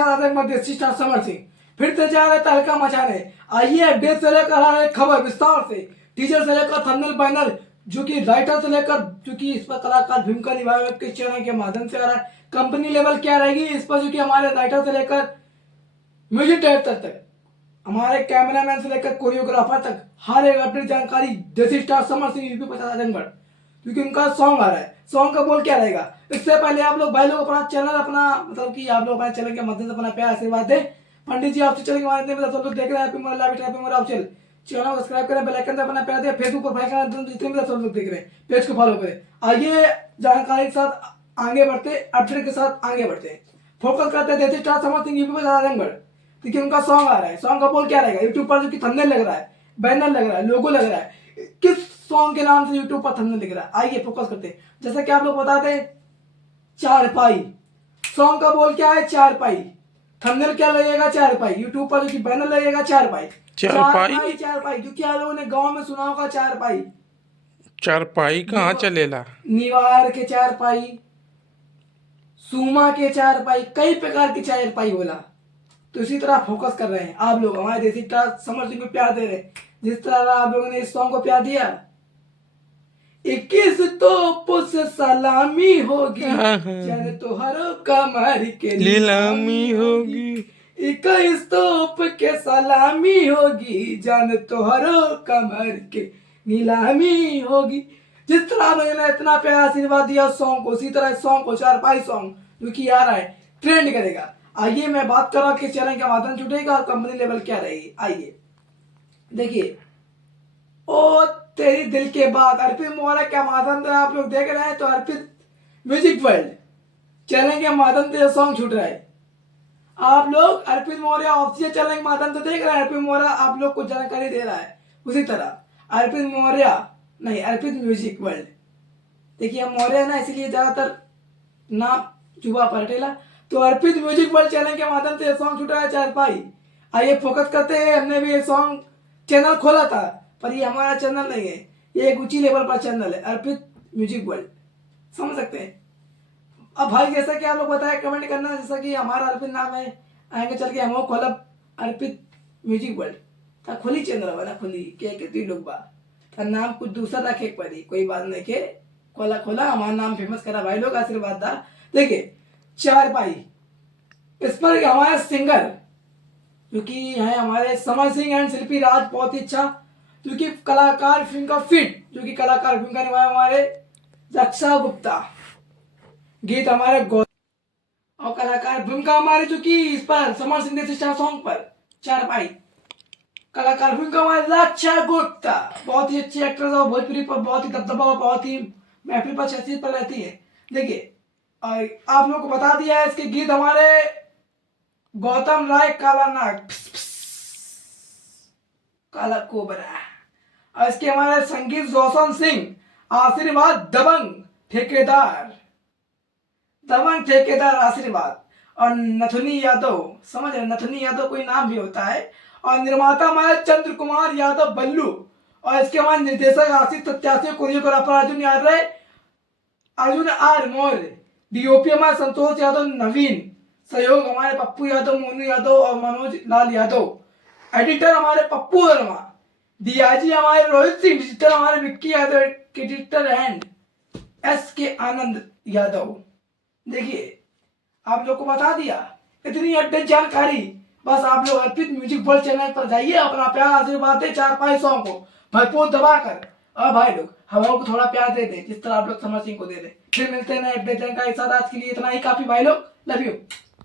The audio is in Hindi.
प्रसाद आतंकवाद देसी स्टार समर सिंह फिर से जा रहे तहलका मचाने। आइए अपडेट से लेकर आ रहे खबर विस्तार से, टीजर से लेकर थंबनेल बैनर, जो कि राइटर से लेकर, जो कि इस पर कलाकार भूमिका निभाए के चैनल के माध्यम से आ रहा है। कंपनी लेवल क्या रहेगी इस पर, जो कि हमारे राइटर से लेकर म्यूजिक डायरेक्टर तक, हमारे कैमरामैन से लेकर कोरियोग्राफर तक हर एक अपडेट जानकारी देसी स्टार समर सिंह यूपी 50 आजमगढ़, क्योंकि उनका सॉन्ग आ रहा है। सॉन्ग का बोल क्या रहेगा, इससे पहले आप लोग भाई लोग अपना चैनल, अपना मतलब कि आप लोग अपने चैनल के माध्यम से अपना प्यार आशीर्वाद दें। पंडित जी आपसे चैनल के माध्यम से सब लोग देख रहे हैं, चैनल को सब्सक्राइब करें, बेल आइकन दबाना प्यार दें, फेसबुक पर भाई जितने भी सब लोग देख रहे हैं पेज को फॉलो करें। आइए जानकारी के साथ आगे बढ़ते, अपडेट के साथ आगे बढ़ते हैं। फोकस करते हैं देसी स्टार समर सिंह यूपी 50 आजमगढ़, देखिए उनका सॉन्ग आ रहा है। सॉन्ग का बोल क्या रहेगा, यूट्यूब पर जो कि थंबनेल लग रहा है, बैनर लग रहा है, लोगो लग रहा है, किस सॉन्ग के नाम से यूट्यूब पर थंबनेल दिख रहा है। आइए फोकस करते हैं। जैसा कि आप लोग बताते हैं, चारपाई। सॉन्ग का बोल क्या है, चारपाई। थंबनेल क्या लगेगा, चारपाई। यूट्यूब पर जो कि बैनर लगेगा, चारपाई। चारपाई चारपाई जो कि आप लोगों ने गांव में सुना होगा, चारपाई। चारपाई कहाँ चलेला? निवार के चारपाई, सूमा के चारपाई, कई प्रकार की चारपाई बोला। तो इसी तरह फोकस कर रहे हैं आप लोग, हमारे देसी स्टार समर सिंह को प्यार दे रहे हैं जिस तरह आप लोगों ने इस सॉन्ग को प्यार दिया। 21 तोपों से सलामी होगी, जन तोहरों कमर के नीलामी होगी। 21 तोप के सलामी होगी, जन तोहरों कमर के नीलामी होगी। जिस तरह आप लोगों ने इतना प्यार आशीर्वाद दिया सॉन्ग को, उसी तरह सॉन्ग को, चारपाई सॉन्ग जो कि आ रहा है, ट्रेंड करेगा। आइए मैं बात कर रहा हूँ किस चैनल के माध्यम जुटेगा और कंपनी लेवल क्या रहेगी। आइए देखिए, ओ तेरी दिल के बाद, अर्पित मोहरा के माध्यम से आप लोग देख रहे हैं। तो अर्पित म्यूजिक वर्ल्ड चैनल के माध्यम से सॉन्ग छूट रहा है। आप लोग अर्पित मौर्य ऑफिशियल चैनल के माध्यम से देख रहे हैं, अर्पित मौर्य आप लोग को जानकारी दे रहा है। उसी तरह अर्पित मौर्य नहीं, अर्पित म्यूजिक वर्ल्ड, देखिए हम मौर्य ना इसीलिए ज्यादातर नाम जुबा पलटेला। तो अर्पित म्यूजिक वर्ल्ड चैनल के माध्यम से सॉन्ग छूट रहा है, चारपाई। आइए फोकस करते हैं। हमने भी ये सॉन्ग चैनल खोला था, पर ये हमारा चैनल नहीं है, ये एक ऊंची लेवल पर चैनल है, अर्पित म्यूजिक वर्ल्ड, समझ सकते हैं। अब भाई जैसा कि आप लोग बताए कमेंट करना, जैसा कि हमारा अर्पित नाम है, आगे चल के हम खोला अर्पित म्यूजिक वर्ल्ड, था खुली चैनल बना, खुली के कितनी लोग बा, था नाम कुछ दूसरा रखे पड़ी, कोई बात नहीं के खोला खोला, हमारा नाम फेमस करा भाई लोग, आशीर्वाद दा। देखिए चारपाई, इस पर हमारे सिंगर जो कि है हमारे समर सिंह एंड शिल्पी राज, बहुत ही अच्छा, जो कि कलाकार फिल्म का फिट, जो कि कलाकार फिल्म का निभाया हमारे रक्षा गुप्ता, गीत हमारे गौतम, और कलाकार भूमिका हमारे जो कि इस पर समर सिंह देसी स्टार सॉन्ग पर चारपाई, कलाकार भूमिका हमारे रक्षा गुप्ता, बहुत ही अच्छी एक्ट्रेस और भोजपुरी पर बहुत ही दबदबा और बहुत ही महफिल पर शख्सियत पर रहती है। देखिए और आप लोगों को बता दिया है, इसके गीत हमारे गौतम राय, काला नाग, काला कोबरा, और इसके हमारे संगीत रोशन सिंह, आशीर्वाद दबंग ठेकेदार, दमन ठेकेदार आशीर्वाद, और नथुनी यादव, समझ रहे, नथुनी यादव कोई नाम भी होता है, और निर्माता हमारे चंद्र कुमार यादव बल्लू, और इसके हमारे निर्देशक Ashish Satyasi, choreographer Arjun R Maurya, DOP हमारे संतोष यादव नवीन, सहयोग हमारे पप्पू यादव, मोनू यादव और मनोज लाल यादव, एडिटर हमारे पप्पू वर्मा, डीआईजी हमारे रोहित सिंह, डिजिटल हमारे Vicky Yadav, editor and S के आनंद यादव। देखिए आप लोग को बता दिया इतनी अपडेट जानकारी, बस आप लोग अर्पित म्यूजिक वर्ल्ड चैनल पर जाइए, अपना प्यार आशीर्वाद दे चारपाई सॉन्ग को भरपूर दबाकर, और भाई लोग हवाओं को थोड़ा प्यार दे दे जिस तरह आप लोग समर सिंह को दे दे। फिर मिलते हैं नए अपडेट जानकारी के साथ, आज के लिए इतना ही काफी भाई लोग, लव यू।